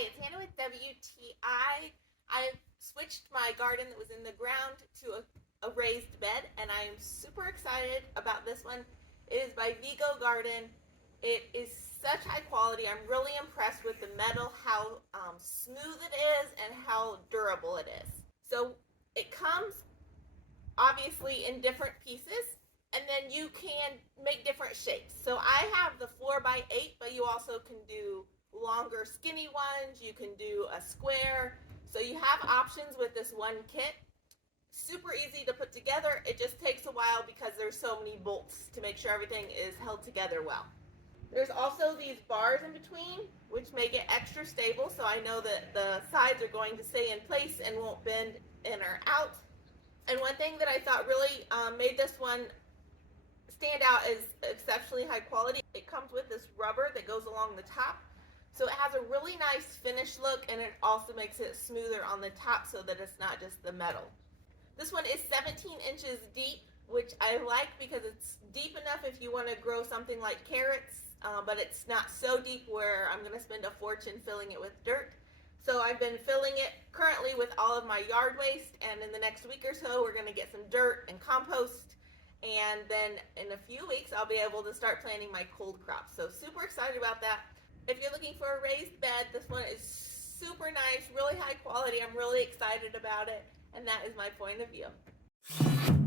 Hi, it's Hannah with WTI. I've switched my garden that was in the ground to a raised bed, and I am super excited about this one. It is by Vego Garden. It is such high quality. I'm really impressed with the metal, how smooth it is, and how durable it is. So it comes obviously in different pieces, and then you can make different shapes. So I have the 4x8, but you also can do longer skinny ones. You can do a square. So you have options with this one kit. Super easy to put together. It just takes a while because there's so many bolts to make sure everything is held together well. There's also these bars in between, which make it extra stable, so I know that the sides are going to stay in place and won't bend in or out. And one thing that I thought really made this one stand out is exceptionally high quality. It comes with this rubber that goes along the top, so it has a really nice finish look, and it also makes it smoother on the top so that it's not just the metal. This one is 17 inches deep, which I like because it's deep enough if you want to grow something like carrots, but it's not so deep where I'm going to spend a fortune filling it with dirt. So I've been filling it currently with all of my yard waste, and in the next week or so we're going to get some dirt and compost, and then in a few weeks I'll be able to start planting my cold crops. So super excited about that. If you're looking for a raised bed, this one is super nice, really high quality. I'm really excited about it, and that is my point of view.